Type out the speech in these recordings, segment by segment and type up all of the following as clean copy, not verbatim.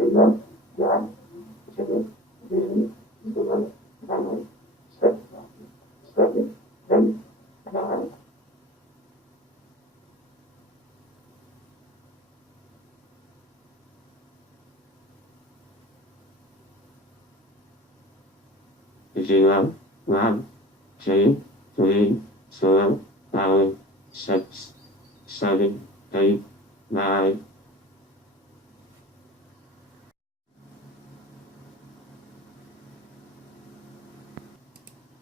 Zero, one, two, three, four, five, six, seven, eight, nine.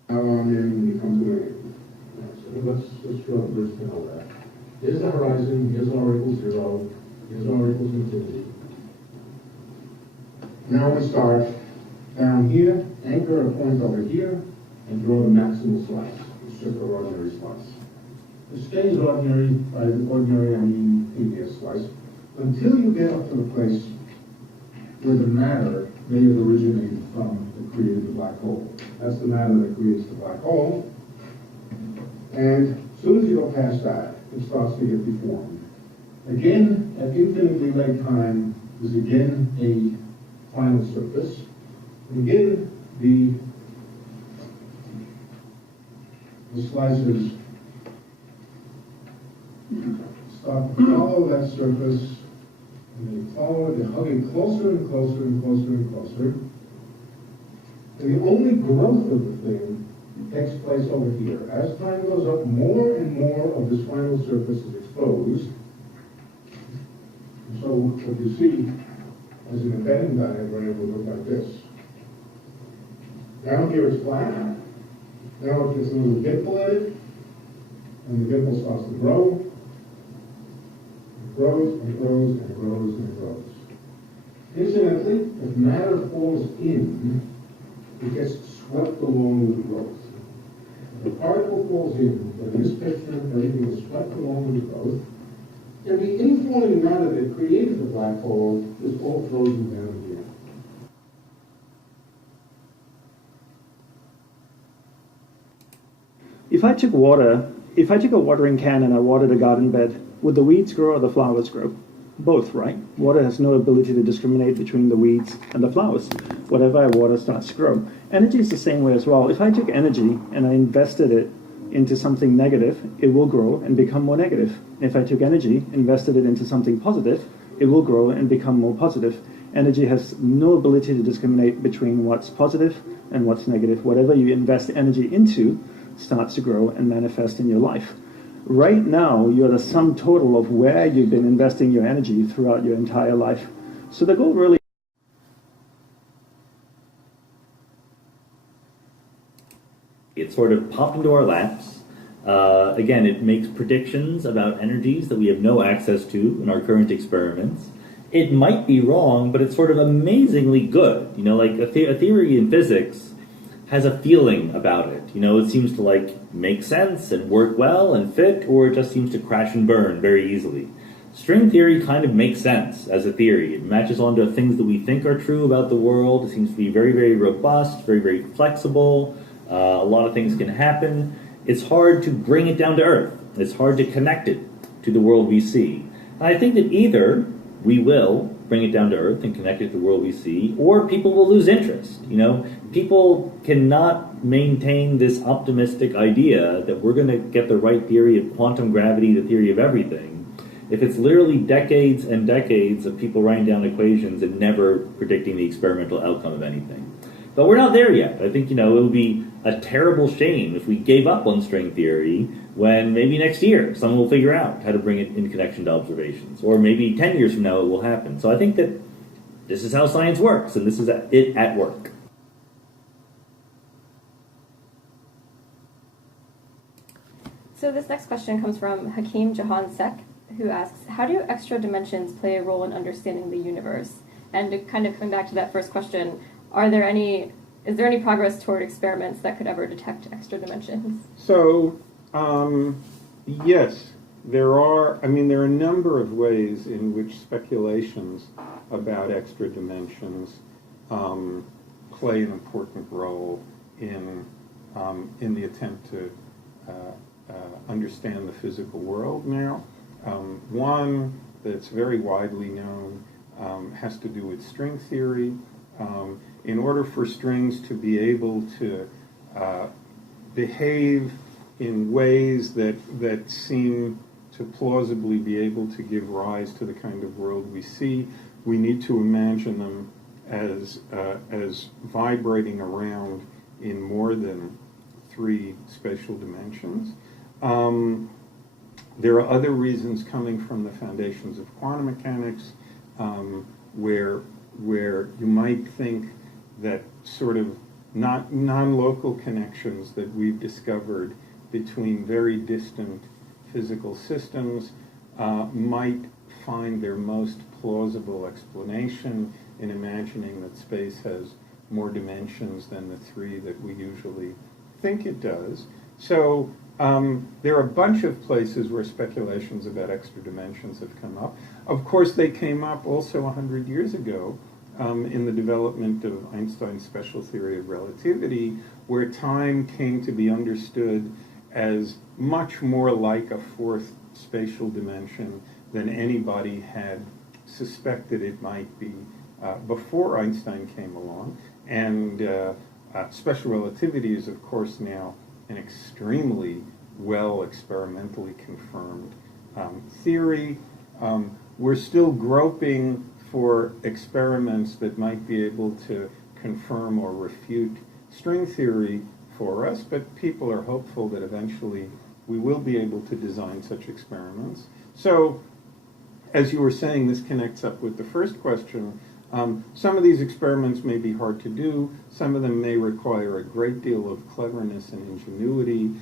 How long then becomes doing it? So let's draw a bridge to know that. Here's the horizon, here's R equals 0, here's R equals infinity. Now we start down here, anchor a point over here, and draw the maximal slice. It's just an ordinary slice. It stays ordinary, by ordinary I mean previous slice, until you get up to the place where the matter may have originated from that created the black hole. That's the matter that creates the black hole. And as soon as you go past that, it starts to get deformed. Again, at infinitely late time, there's again a final surface. And again, the slices start to follow that surface, and they follow it, they hug it closer and closer and closer and closer. And the only growth of the thing takes place over here. As time goes up, more and more of this final surface is exposed. And so what you see as an embedding diagram will look like this. Down here it's flat. Now it gets a little dimple in it, and the dimple starts to grow. It grows and grows and grows and grows. Incidentally, if matter falls in, it gets swept along with the growth. If the particle falls in, but in this picture, everything is swept along with the growth, and the inflowing matter that created the black hole is all frozen down again. If I took a watering can and I watered a garden bed, would the weeds grow or the flowers grow? Both, right? Water has no ability to discriminate between the weeds and the flowers. Whatever I water starts to grow. Energy is the same way as well. If I took energy and I invested it into something negative, it will grow and become more negative. If I took energy, invested it into something positive, it will grow and become more positive. Energy has no ability to discriminate between what's positive and what's negative. Whatever you invest energy into starts to grow and manifest in your life. Right now, you're the sum total of where you've been investing your energy throughout your entire life. So the goal really... It sort of popped into our laps. Again, it makes predictions about energies that we have no access to in our current experiments. It might be wrong, but it's sort of amazingly good. You know, like a theory in physics has a feeling about it. You know, it seems to like make sense and work well and fit, or it just seems to crash and burn very easily. String theory kind of makes sense as a theory. It matches onto things that we think are true about the world. It seems to be very, very robust, very, very flexible. A lot of things can happen. It's hard to bring it down to earth. It's hard to connect it to the world we see. And I think that either we will bring it down to earth and connect it to the world we see, or people will lose interest. You know, people cannot maintain this optimistic idea that we're going to get the right theory of quantum gravity, the theory of everything, if it's literally decades and decades of people writing down equations and never predicting the experimental outcome of anything. But we're not there yet. I think, you know, it would be a terrible shame if we gave up on string theory when maybe next year someone will figure out how to bring it in connection to observations. Or maybe 10 years from now it will happen. So I think that this is how science works, and this is it at work. So this next question comes from Hakeem Jahan Sek, who asks, how do extra dimensions play a role in understanding the universe? And to kind of come back to that first question, is there any progress toward experiments that could ever detect extra dimensions? So, yes, there are a number of ways in which speculations about extra dimensions play an important role in the attempt to understand the physical world now. One that's very widely known has to do with string theory. In order for strings to be able to behave in ways that seem to plausibly be able to give rise to the kind of world we see, we need to imagine them as vibrating around in more than 3 spatial dimensions. There are other reasons coming from the foundations of quantum mechanics, where you might think that sort of non-local connections that we've discovered between very distant physical systems might find their most plausible explanation in imagining that space has more dimensions than the 3 that we usually think it does. So there are a bunch of places where speculations about extra dimensions have come up. Of course, they came up also 100 years ago in the development of Einstein's special theory of relativity, where time came to be understood as much more like a 4th spatial dimension than anybody had suspected it might be before Einstein came along. And special relativity is, of course, now an extremely well experimentally confirmed theory. We're still groping for experiments that might be able to confirm or refute string theory for us, but people are hopeful that eventually we will be able to design such experiments. So, as you were saying, this connects up with the first question. Some of these experiments may be hard to do. Some of them may require a great deal of cleverness and ingenuity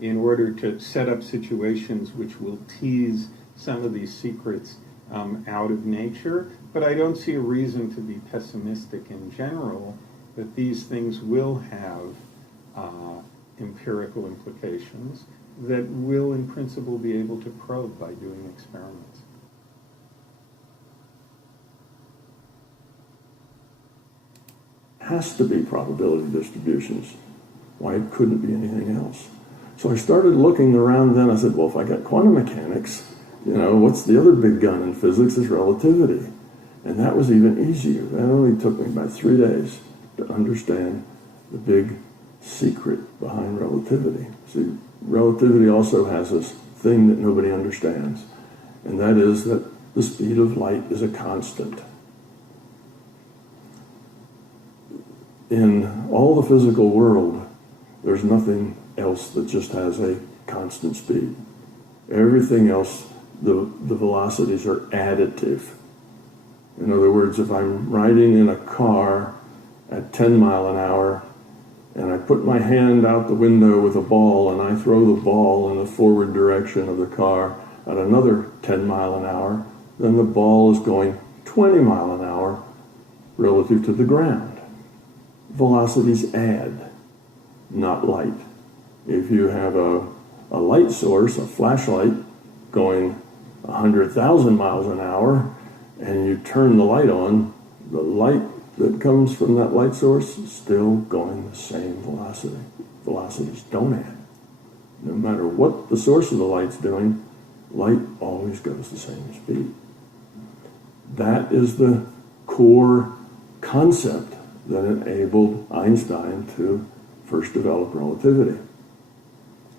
in order to set up situations which will tease some of these secrets out of nature. But I don't see a reason to be pessimistic in general that these things will have empirical implications that we'll in principle be able to probe by doing experiments. Has to be probability distributions. Why, it couldn't be anything else. So I started looking around then. I said, well, if I got quantum mechanics, what's the other big gun in physics is relativity. And that was even easier. That only took me about 3 days to understand the big secret behind relativity. See, relativity also has this thing that nobody understands, and that is that the speed of light is a constant. In all the physical world, there's nothing else that just has a constant speed. Everything else, the velocities are additive. In other words, if I'm riding in a car at 10 mile an hour, and I put my hand out the window with a ball and I throw the ball in the forward direction of the car at another 10 mile an hour, then the ball is going 20 mile an hour relative to the ground. Velocities add, not light. If you have a light source, a flashlight, going 100,000 miles an hour, and you turn the light on, the light that comes from that light source is still going the same velocity. Velocities don't add. No matter what the source of the light's doing, light always goes the same speed. That is the core concept that enabled Einstein to first develop relativity.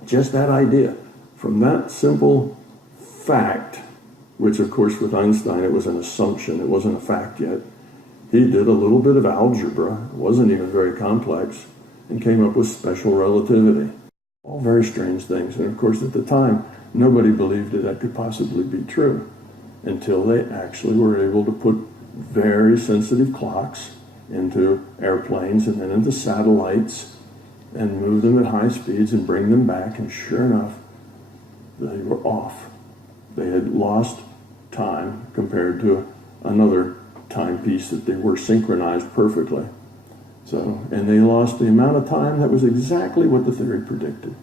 Just that idea. From that simple fact, which of course with Einstein it was an assumption, it wasn't a fact yet, he did a little bit of algebra, it wasn't even very complex, and came up with special relativity. All very strange things. And of course at the time, nobody believed that could possibly be true until they actually were able to put very sensitive clocks into airplanes and then into satellites and move them at high speeds and bring them back, and sure enough, they were off. They had lost time compared to another timepiece that they were synchronized perfectly. So, and they lost the amount of time that was exactly what the theory predicted.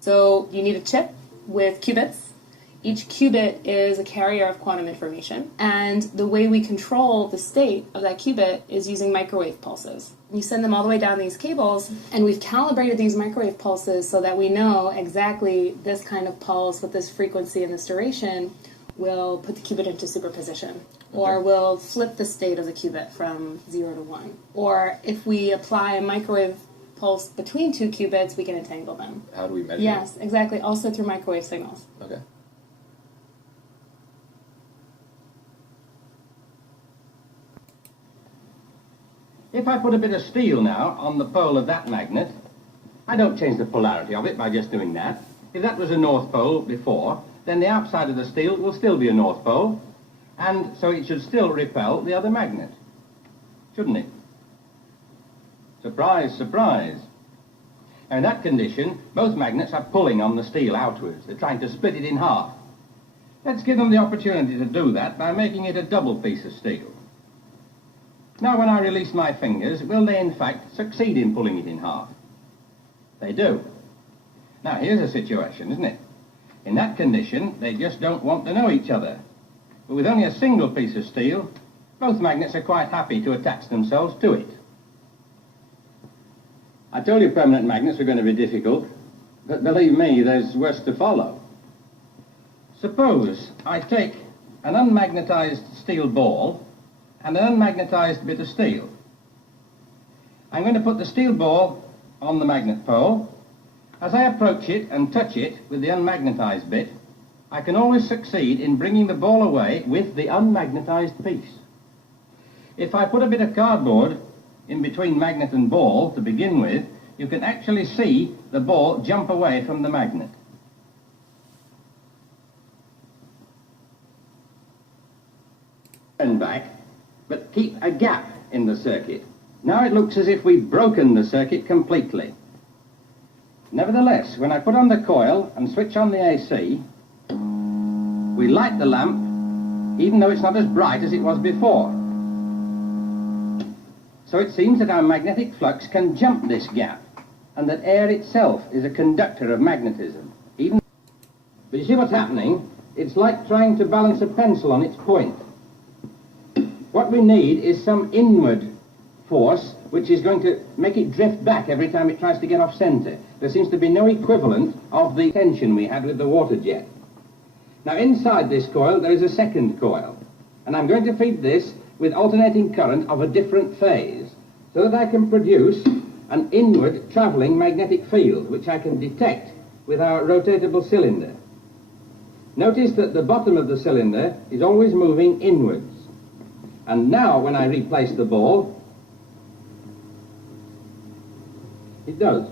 So you need a chip with qubits. Each qubit is a carrier of quantum information, and the way we control the state of that qubit is using microwave pulses. You send them all the way down these cables, and we've calibrated these microwave pulses so that we know exactly this kind of pulse with this frequency and this duration will put the qubit into superposition, or will flip the state of the qubit from 0 to 1. Or if we apply a microwave pulse between two qubits, we can entangle them. How do we measure Yes, exactly. Also through microwave signals. Okay. If I put a bit of steel now on the pole of that magnet, I don't change the polarity of it by just doing that. If that was a north pole before, then the outside of the steel will still be a north pole, and so it should still repel the other magnet, shouldn't it? Surprise, surprise. Now in that condition, both magnets are pulling on the steel outwards. They're trying to split it in half. Let's give them the opportunity to do that by making it a double piece of steel. Now when I release my fingers, will they in fact succeed in pulling it in half? They do. Now here's a situation, isn't it? In that condition, they just don't want to know each other. But with only a single piece of steel, both magnets are quite happy to attach themselves to it. I told you permanent magnets were going to be difficult, but believe me, there's worse to follow. Suppose I take an unmagnetized steel ball and an unmagnetized bit of steel. I'm going to put the steel ball on the magnet pole. As I approach it and touch it with the unmagnetized bit, I can always succeed in bringing the ball away with the unmagnetized piece. If I put a bit of cardboard in between magnet and ball to begin with, you can actually see the ball jump away from the magnet. Turn back, but keep a gap in the circuit. Now it looks as if we've broken the circuit completely. Nevertheless, when I put on the coil and switch on the AC, we light the lamp, even though it's not as bright as it was before. So it seems that our magnetic flux can jump this gap, and that air itself is a conductor of magnetism. But you see what's happening? It's like trying to balance a pencil on its point. What we need is some inward force which is going to make it drift back every time it tries to get off center. There seems to be no equivalent of the tension we had with the water jet. Now inside this coil there is a second coil, and I'm going to feed this with alternating current of a different phase so that I can produce an inward traveling magnetic field which I can detect with our rotatable cylinder. Notice that the bottom of the cylinder is always moving inwards. And now when I replace the ball, it does.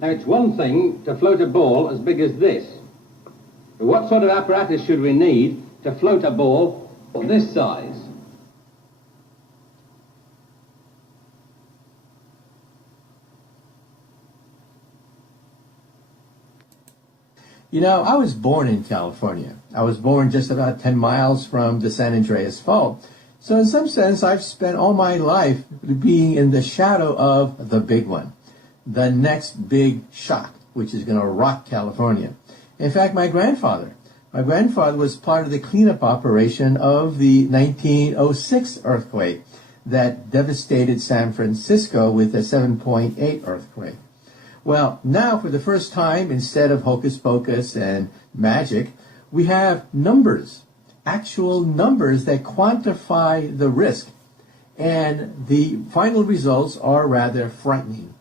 Now it's one thing to float a ball as big as this. But what sort of apparatus should we need to float a ball this size? You know, I was born in California. I was born just about 10 miles from the San Andreas Fault. So in some sense, I've spent all my life being in the shadow of the big one, the next big shock, which is going to rock California. In fact, my grandfather was part of the cleanup operation of the 1906 earthquake that devastated San Francisco with a 7.8 earthquake. Well, now for the first time, instead of hocus pocus and magic, we have numbers, actual numbers that quantify the risk. And the final results are rather frightening.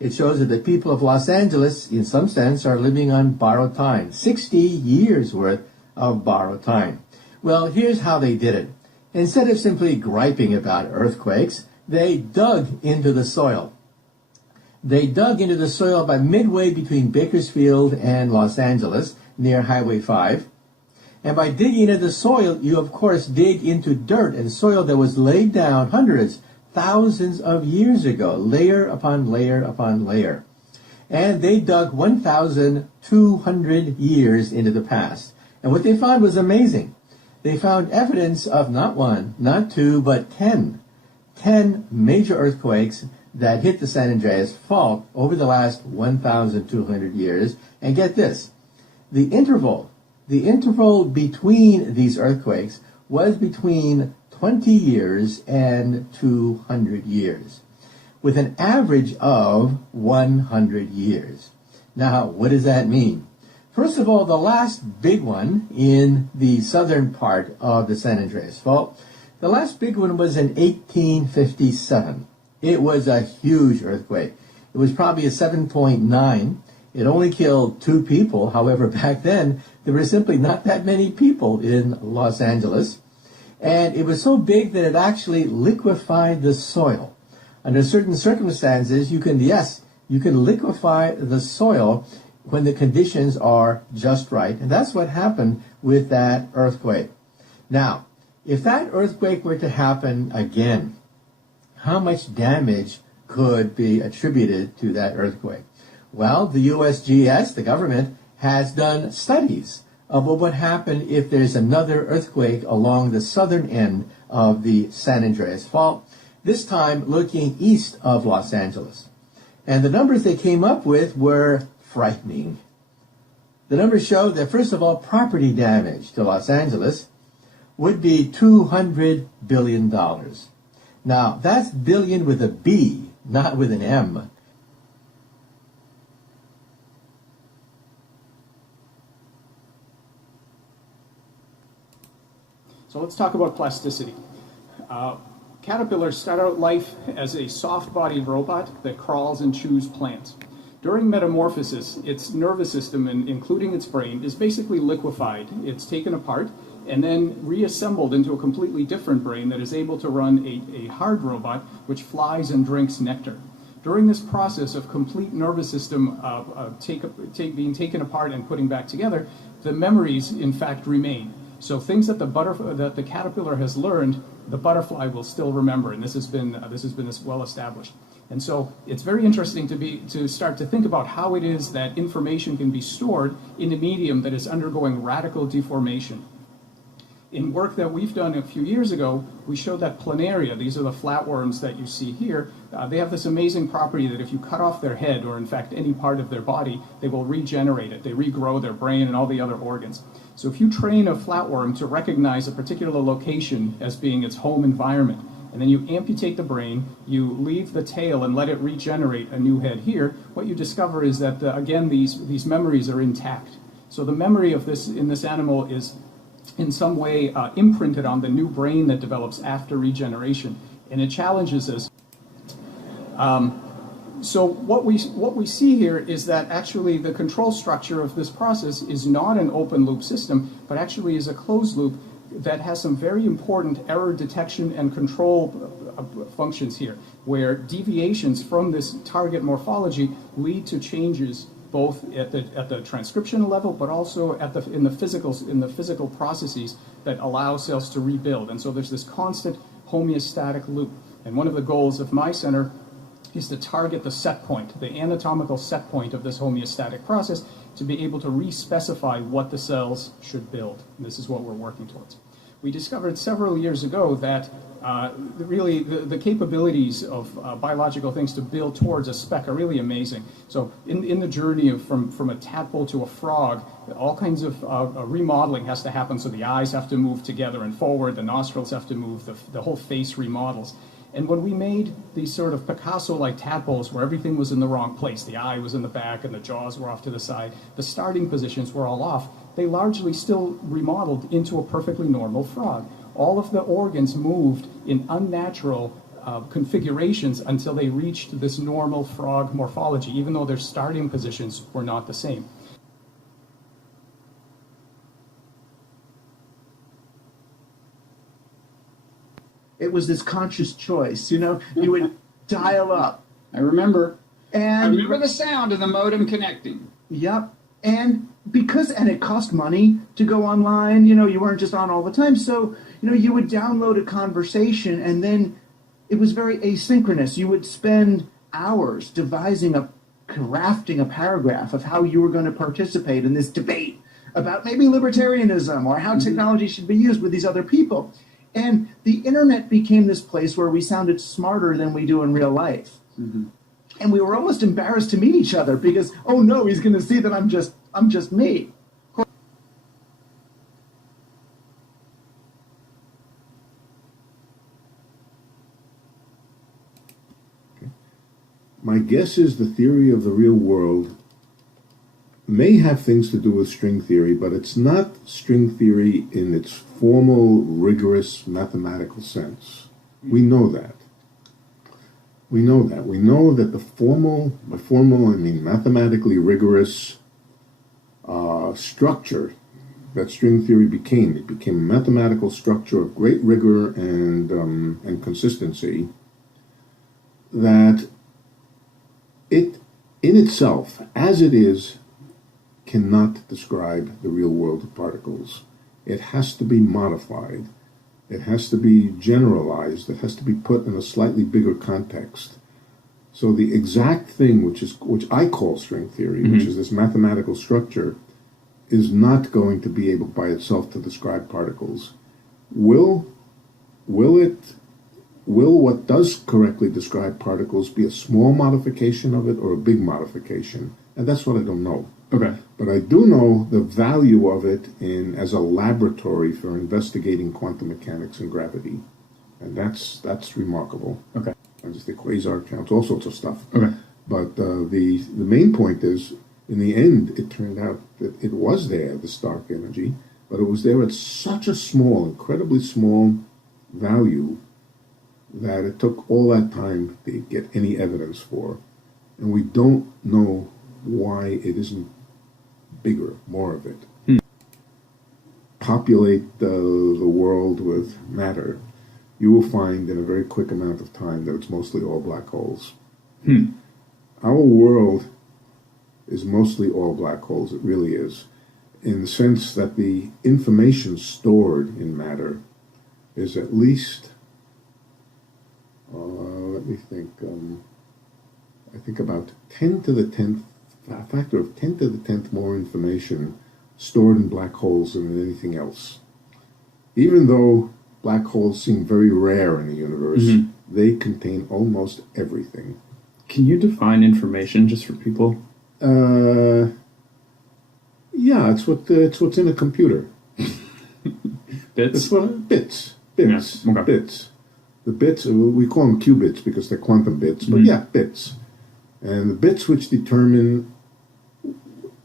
It shows that the people of Los Angeles, in some sense, are living on borrowed time, 60 years worth of borrowed time. Well, here's how they did it. Instead of simply griping about earthquakes, they dug into the soil. They dug into the soil about midway between Bakersfield and Los Angeles, near Highway 5. And by digging into the soil, you of course dig into dirt and soil that was laid down hundreds, thousands of years ago, layer upon layer upon layer. And they dug 1,200 years into the past. And what they found was amazing. They found evidence of not one, not two, but 10 10 major earthquakes that hit the San Andreas Fault over the last 1,200 years. And get this, the interval between these earthquakes was between 20 years and 200 years, with an average of 100 years. Now, what does that mean? First of all, the last big one in the southern part of the San Andreas Fault, the last big one was in 1857. It was a huge earthquake. It was probably a 7.9. It only killed 2 people. However, back then, there were simply not that many people in Los Angeles. And it was so big that it actually liquefied the soil. Under certain circumstances, you can liquefy the soil when the conditions are just right. And that's what happened with that earthquake. Now, if that earthquake were to happen again, how much damage could be attributed to that earthquake? Well, the USGS, the government, has done studies of what would happen if there's another earthquake along the southern end of the San Andreas Fault, this time looking east of Los Angeles. And the numbers they came up with were frightening. The numbers show that, first of all, property damage to Los Angeles would be $200 billion. Now, that's billion with a B, not with an M. So let's talk about plasticity. Caterpillars start out life as a soft-bodied robot that crawls and chews plants. During metamorphosis, its nervous system, including its brain, is basically liquefied. It's taken apart and then reassembled into a completely different brain that is able to run a hard robot which flies and drinks nectar. During this process of complete nervous system being taken apart and putting back together, the memories in fact remain. So things that the caterpillar has learned, the butterfly will still remember, and this has been well established. And so it's very interesting to start to think about how it is that information can be stored in a medium that is undergoing radical deformation. In work that we've done a few years ago, we showed that planaria, these are the flatworms that you see here, they have this amazing property that if you cut off their head, or in fact any part of their body, they will regenerate it. They regrow their brain and all the other organs. So if you train a flatworm to recognize a particular location as being its home environment, and then you amputate the brain, you leave the tail and let it regenerate a new head here, what you discover is that, again, these memories are intact. So the memory of this in this animal is in some way imprinted on the new brain that develops after regeneration, and it challenges us. So what we see here is that actually the control structure of this process is not an open loop system, but actually is a closed loop that has some very important error detection and control functions here, where deviations from this target morphology lead to changes both at the transcriptional level, but also in the physical processes that allow cells to rebuild. And so there's this constant homeostatic loop. And one of the goals of my center is to target the set point, the anatomical set point of this homeostatic process, to be able to re-specify what the cells should build. And this is what we're working towards. We discovered several years ago that really the capabilities of biological things to build towards a spec are really amazing. So in the journey from a tadpole to a frog, all kinds of remodeling has to happen. So the eyes have to move together and forward, the nostrils have to move, the whole face remodels. And when we made these sort of Picasso-like tadpoles where everything was in the wrong place, the eye was in the back and the jaws were off to the side, the starting positions were all off, they largely still remodeled into a perfectly normal frog. All of the organs moved in unnatural configurations until they reached this normal frog morphology, even though their starting positions were not the same. It was this conscious choice, you would dial up. I remember And the sound of the modem connecting. Yep. And it cost money to go online, you weren't just on all the time. So, you would download a conversation and then it was very asynchronous. You would spend hours crafting a paragraph of how you were going to participate in this debate about maybe libertarianism or how technology should be used with these other people. And the internet became this place where we sounded smarter than we do in real life. Mm-hmm. And we were almost embarrassed to meet each other because, oh no, he's going to see that I'm just me. My guess is the theory of the real world may have things to do with string theory, but it's not string theory in its formal, rigorous, mathematical sense. We know that. We know that. We know that the formal, by formal I mean mathematically rigorous structure that string theory became. It became a mathematical structure of great rigor and consistency that it, in itself, as it is, cannot describe the real world of particles. It has to be modified. It has to be generalized. It has to be put in a slightly bigger context. So the exact thing which I call string theory, Mm-hmm. which is this mathematical structure, is not going to be able by itself to describe particles. Will what does correctly describe particles be a small modification of it or a big modification? And that's what I don't know. Okay. But I do know the value of it as a laboratory for investigating quantum mechanics and gravity. And that's remarkable. Okay. And just the quasar counts, all sorts of stuff. Okay. But the main point is, in the end, it turned out that it was there, this dark energy, but it was there at such a small, incredibly small value that it took all that time to get any evidence for. And we don't know why it isn't bigger, more of it. Populate the world with matter, you will find in a very quick amount of time that it's mostly all black holes. Our world is mostly all black holes, it really is, in the sense that the information stored in matter is at least, let me think, I think about 10 to the 10th, a factor of 10 to the 10th more information stored in black holes than in anything else. Even though black holes seem very rare in the universe, they contain almost everything. Can you define information just for people? Yeah, it's what's in a computer. Bits? Bits. Yeah, okay. Bits. The bits, we call them qubits because they're quantum bits, but yeah, bits. And the bits which determine,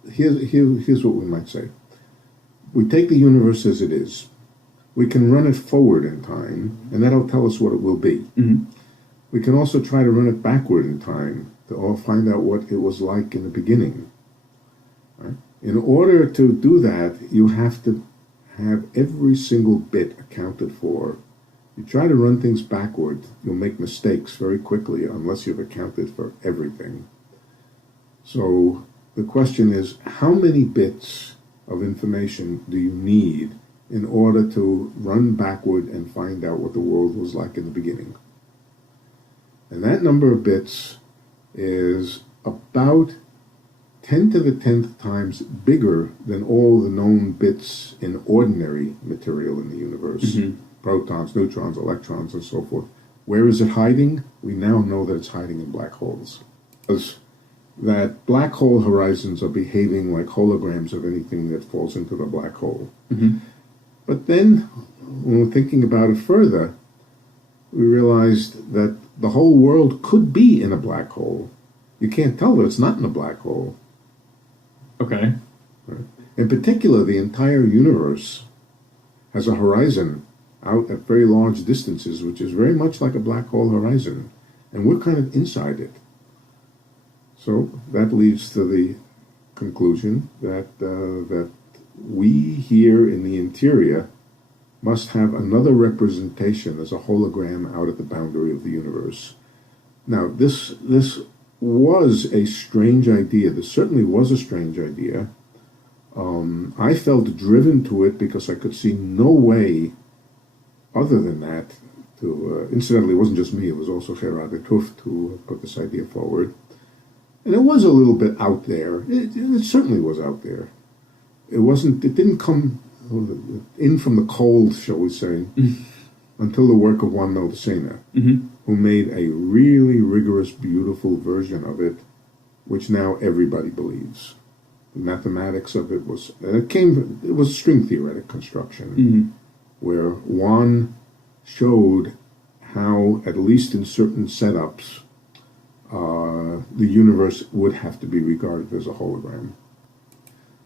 here's what we might say. We take the universe as it is. We can run it forward in time, and that'll tell us what it will be. We can also try to run it backward in time to find out what it was like in the beginning. Right? In order to do that, you have to have every single bit accounted for. You try to run things backward, you'll make mistakes very quickly unless you've accounted for everything. So the question is, how many bits of information do you need in order to run backward and find out what the world was like in the beginning? And that number of bits is about 10 to the 10th times bigger than all the known bits in ordinary material in the universe. Protons, neutrons, electrons, and so forth. Where is it hiding? We now know that it's hiding in black holes. Because that black hole horizons are behaving like holograms of anything that falls into the black hole. But then, when we're thinking about it further, we realized that the whole world could be in a black hole. You can't tell that it's not in a black hole. Okay. Right? In particular, the entire universe has a horizon out at very large distances, which is very much like a black hole horizon. And we're kind of inside it. So that leads to the conclusion that that we here in the interior must have another representation as a hologram out at the boundary of the universe. Now, this was a strange idea. This certainly was a strange idea. I felt driven to it because I could see no way other than that to, incidentally, it wasn't just me, it was also Gerard de Tuft who put this idea forward. And it was a little bit out there. It certainly was out there. It didn't come in from the cold, shall we say. until the work of Juan Maldacena, who made a really rigorous, beautiful version of it, which now everybody believes. The mathematics of it was, it was a string theoretic construction, where Juan showed how, at least in certain setups, the universe would have to be regarded as a hologram.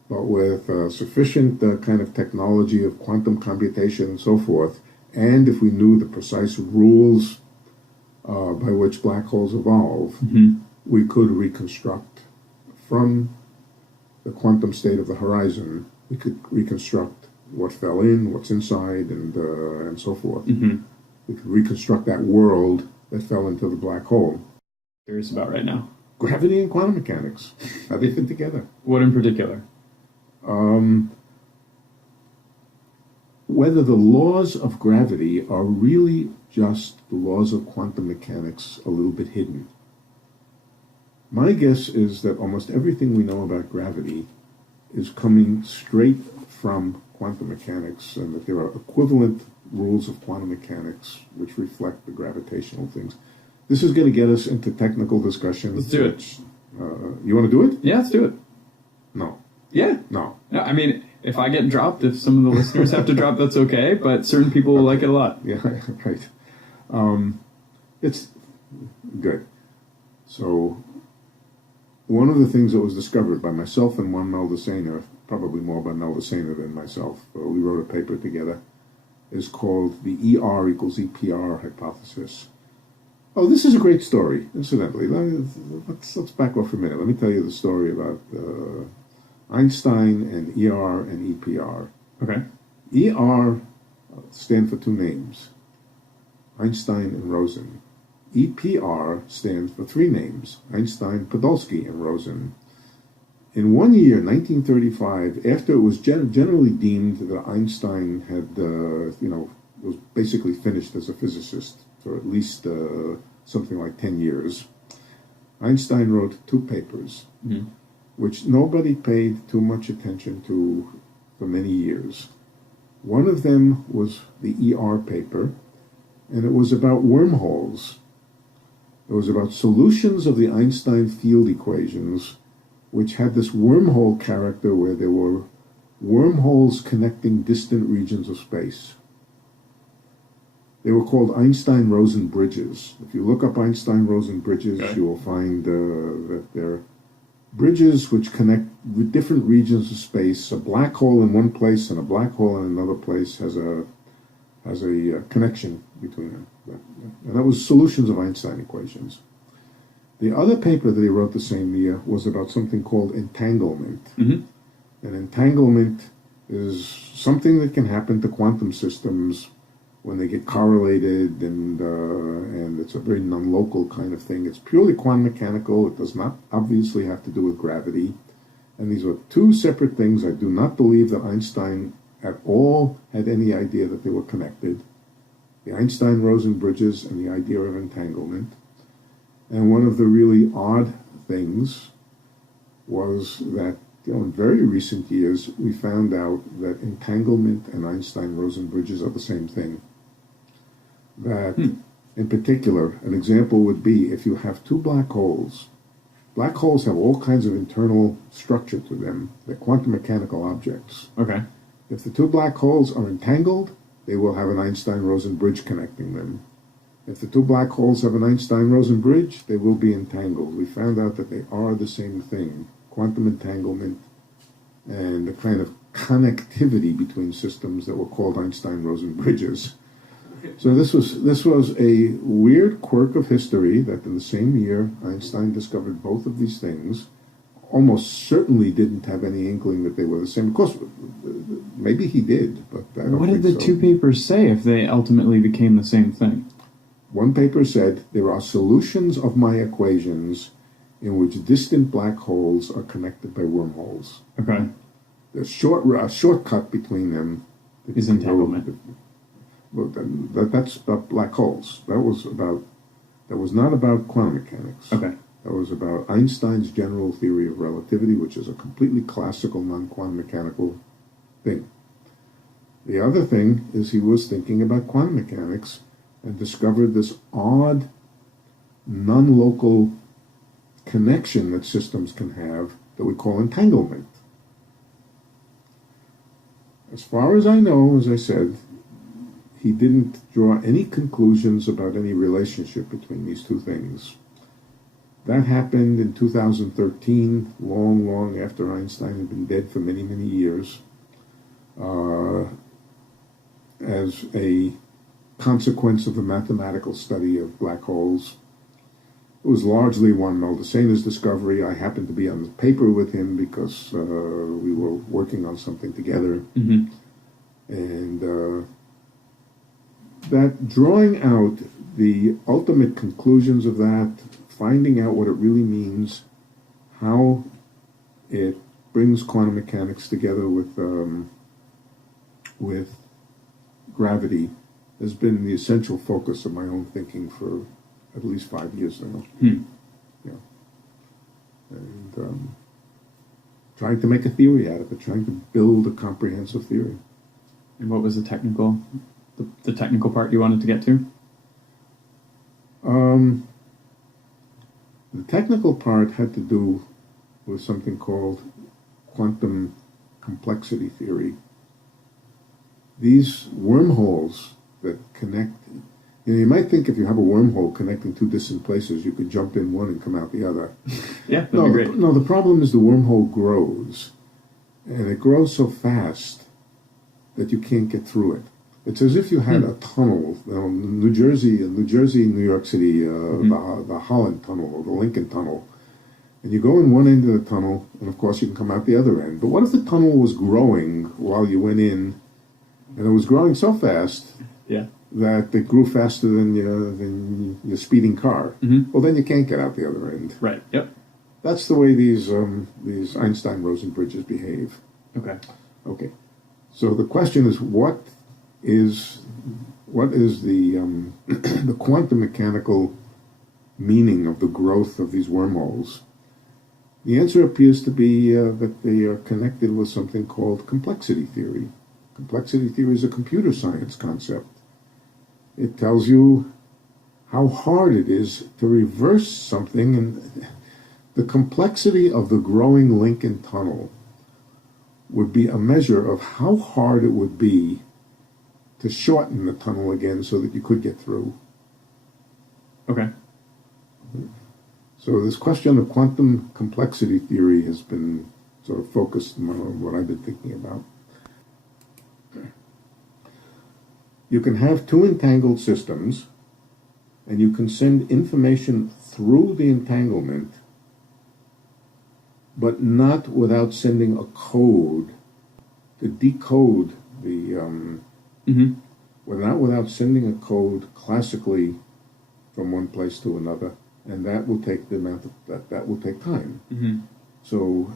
But with sufficient kind of technology of quantum computation and so forth, and if we knew the precise rules by which black holes evolve, we could reconstruct from the quantum state of the horizon, we could reconstruct what fell in, what's inside, and so forth. We could reconstruct that world that fell into the black hole. Curious about right now. Gravity and quantum mechanics, how they fit together. What in particular? Whether the laws of gravity are really just the laws of quantum mechanics a little bit hidden. My guess is that almost everything we know about gravity is coming straight from quantum mechanics, and that there are equivalent rules of quantum mechanics which reflect the gravitational things. This is going to get us into technical discussions. Let's do it. You want to do it? Yeah, let's do it. No. Yeah. No. I mean, if I get dropped, if some of the listeners have to drop, that's okay, but certain people will like it a lot. Yeah, right. It's good. So, one of the things that was discovered by myself and Juan Maldacena, probably more by Maldacena than myself, we wrote a paper together, is called the ER equals EPR hypothesis. Oh, this is a great story, incidentally. Let's back off for a minute. Let me tell you the story about Einstein and ER and EPR. Okay. ER stand for two names, Einstein and Rosen. EPR stands for three names, Einstein, Podolsky, and Rosen. In one year, 1935, after it was generally deemed that Einstein had, was basically finished as a physicist for at least something like 10 years, Einstein wrote two papers, which nobody paid too much attention to for many years. One of them was the ER paper, and it was about wormholes. It was about solutions of the Einstein field equations, which had this wormhole character where there were wormholes connecting distant regions of space. They were called Einstein-Rosen bridges. If you look up Einstein-Rosen bridges, you will find that they're bridges which connect with different regions of space. A black hole in one place and a black hole in another place has a connection between them. And that was solutions of Einstein equations. The other paper that he wrote the same year was about something called entanglement. And entanglement is something that can happen to quantum systems when they get correlated, and it's a very non-local kind of thing. It's purely quantum mechanical. It does not obviously have to do with gravity. And these are two separate things. I do not believe that Einstein at all had any idea that they were connected. The Einstein-Rosen bridges and the idea of entanglement. And one of the really odd things was that in very recent years, we found out that entanglement and Einstein-Rosen bridges are the same thing. That, in particular, an example would be if you have two black holes. Black holes have all kinds of internal structure to them. They're quantum mechanical objects. Okay. If the two black holes are entangled, they will have an Einstein-Rosen bridge connecting them. If the two black holes have an Einstein-Rosen bridge, they will be entangled. We found out that they are the same thing. Quantum entanglement and the kind of connectivity between systems that were called Einstein-Rosen bridges. So this was a weird quirk of history that in the same year Einstein discovered both of these things. Almost certainly didn't have any inkling that they were the same. Of course, maybe he did, but I don't What did think the so. two papers say if they ultimately became the same thing? One paper said there are solutions of my equations in which distant black holes are connected by wormholes. Okay. The shortcut between them is entanglement. That's about black holes. That was not about quantum mechanics. Okay. That was about Einstein's general theory of relativity, which is a completely classical non-quantum mechanical thing. The other thing is he was thinking about quantum mechanics and discovered this odd, non-local connection that systems can have that we call entanglement. As far as I know, as I said, he didn't draw any conclusions about any relationship between these two things. That happened in 2013, long after Einstein had been dead for many, many years, as a consequence of the mathematical study of black holes. It was largely Juan Maldacena's discovery. I happened to be on the paper with him because we were working on something together. Mm-hmm. And that drawing out the ultimate conclusions of that, finding out what it really means, how it brings quantum mechanics together with gravity, has been the essential focus of my own thinking for at least 5 years now. Yeah. And trying to make a theory out of it, trying to build a comprehensive theory. And what was the technical part you wanted to get to? The technical part had to do with something called quantum complexity theory. These wormholes that connect, you might think if you have a wormhole connecting two distant places, you could jump in one and come out the other. Yeah, that'd be great. No, the problem is the wormhole grows, and it grows so fast that you can't get through it. It's as if you had a tunnel, New Jersey, New York City, the Holland Tunnel or the Lincoln Tunnel. And you go in one end of the tunnel, and of course you can come out the other end. But what if the tunnel was growing while you went in, and it was growing so fast that it grew faster than your speeding car? Well, then you can't get out the other end. Right, yep. That's the way these Einstein-Rosen bridges behave. Okay. So the question is, what is the the quantum mechanical meaning of the growth of these wormholes? The answer appears to be that they are connected with something called complexity theory. Complexity theory is a computer science concept. It tells you how hard it is to reverse something, and the complexity of the growing Lincoln Tunnel would be a measure of how hard it would be to shorten the tunnel again so that you could get through. Okay. So this question of quantum complexity theory has been sort of focused on what I've been thinking about. You can have two entangled systems, and you can send information through the entanglement, but not without sending a code to decode the without sending a code classically from one place to another, and that will take that will take time. So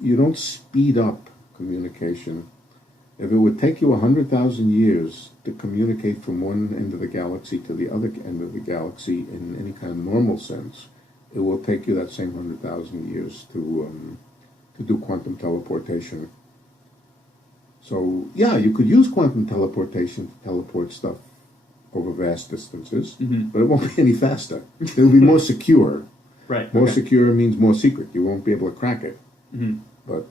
you don't speed up communication. If it would take you 100,000 years to communicate from one end of the galaxy to the other end of the galaxy in any kind of normal sense, it will take you that same 100,000 years to do quantum teleportation. So yeah, you could use quantum teleportation to teleport stuff over vast distances, but it won't be any faster. It will be more secure. Right. More secure means more secret. You won't be able to crack it. But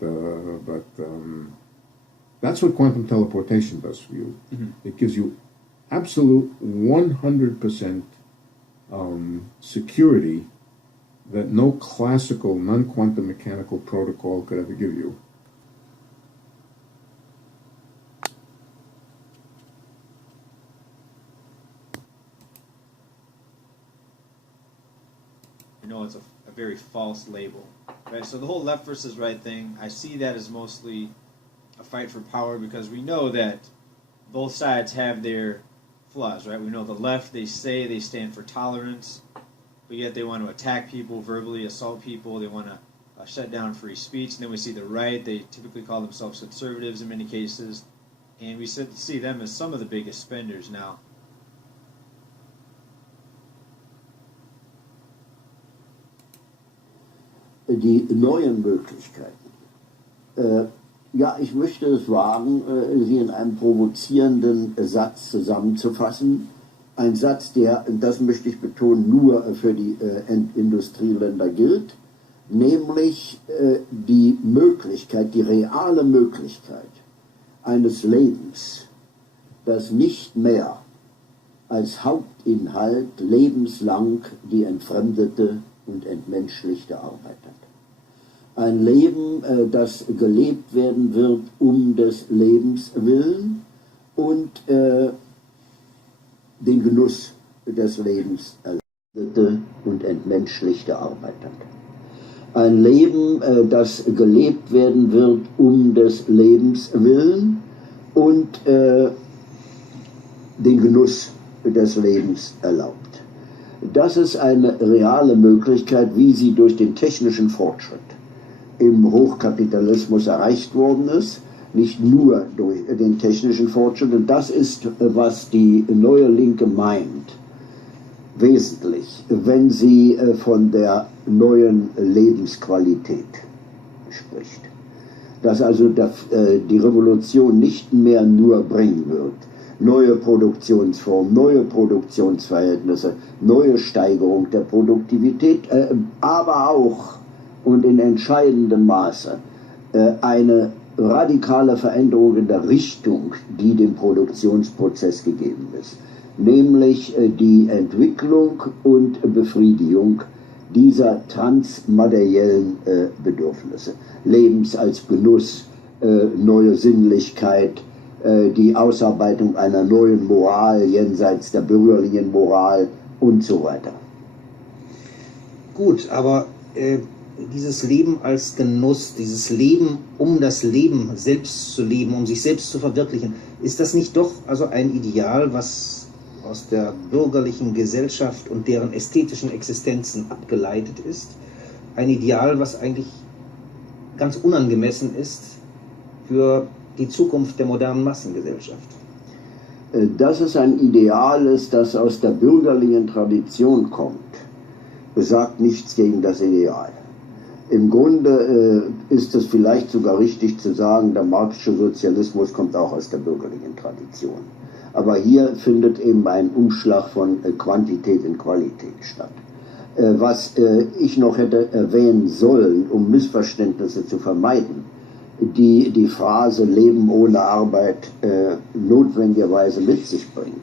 that's what quantum teleportation does for you. It gives you absolute 100% security that no classical non-quantum mechanical protocol could ever give you. You know, it's a very false label, right? So the whole left versus right thing, I see that as mostly a fight for power, because we know that both sides have their flaws, right? We know the left, they say they stand for tolerance, but yet they want to attack people, verbally assault people, they want to shut down free speech. And then we see the right, they typically call themselves conservatives in many cases, and we see them as some of the biggest spenders now. Die neuen Möglichkeiten. Ja, ich möchte es wagen, sie in einem provozierenden Satz zusammenzufassen. Ein Satz, der, das möchte ich betonen, nur für die Industrieländer gilt, nämlich die Möglichkeit, die reale Möglichkeit eines Lebens, das nicht mehr als Hauptinhalt lebenslang die entfremdete und entmenschlichte Arbeit hat. Ein Leben, das gelebt werden wird um des Lebens willen und den Genuss des Lebens erleidete und entmenschlichte Arbeit hat. Ein Leben, das gelebt werden wird um des Lebens willen und den Genuss des Lebens erlaubt. Das ist eine reale Möglichkeit, wie sie durch den technischen Fortschritt im Hochkapitalismus erreicht worden ist, nicht nur durch den technischen Fortschritt. Und das ist, was die neue Linke meint, wesentlich, wenn sie von der neuen Lebensqualität spricht. Dass also die Revolution nicht mehr nur bringen wird, neue Produktionsformen, neue Produktionsverhältnisse, neue Steigerung der Produktivität, aber auch und in entscheidendem Maße eine radikale Veränderung in der Richtung, die dem Produktionsprozess gegeben ist, nämlich die Entwicklung und Befriedigung dieser transmateriellen Bedürfnisse, Lebens als Genuss, neue Sinnlichkeit, die Ausarbeitung einer neuen Moral jenseits der bürgerlichen Moral und so weiter. Gut, aber dieses Leben als Genuss, dieses Leben, um das Leben selbst zu leben, um sich selbst zu verwirklichen, ist das nicht doch also ein Ideal, was aus der bürgerlichen Gesellschaft und deren ästhetischen Existenzen abgeleitet ist? Ein Ideal, was eigentlich ganz unangemessen ist für die Zukunft der modernen Massengesellschaft? Dass es ein Ideal ist, das aus der bürgerlichen Tradition kommt, sagt nichts gegen das Ideal. Im Grunde ist es vielleicht sogar richtig zu sagen, der marxische Sozialismus kommt auch aus der bürgerlichen Tradition. Aber hier findet eben ein Umschlag von Quantität in Qualität statt. Was ich noch hätte erwähnen sollen, um Missverständnisse zu vermeiden, die Phrase Leben ohne Arbeit notwendigerweise mit sich bringt.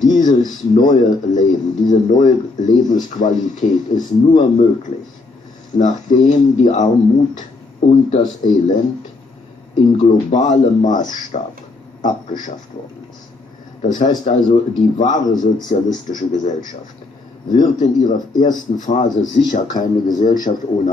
Dieses neue Leben, diese neue Lebensqualität ist nur möglich, nachdem die Armut und das Elend in globalem Maßstab abgeschafft worden ist. Das heißt also, die wahre sozialistische Gesellschaft wird in ihrer ersten Phase sicher keine Gesellschaft ohne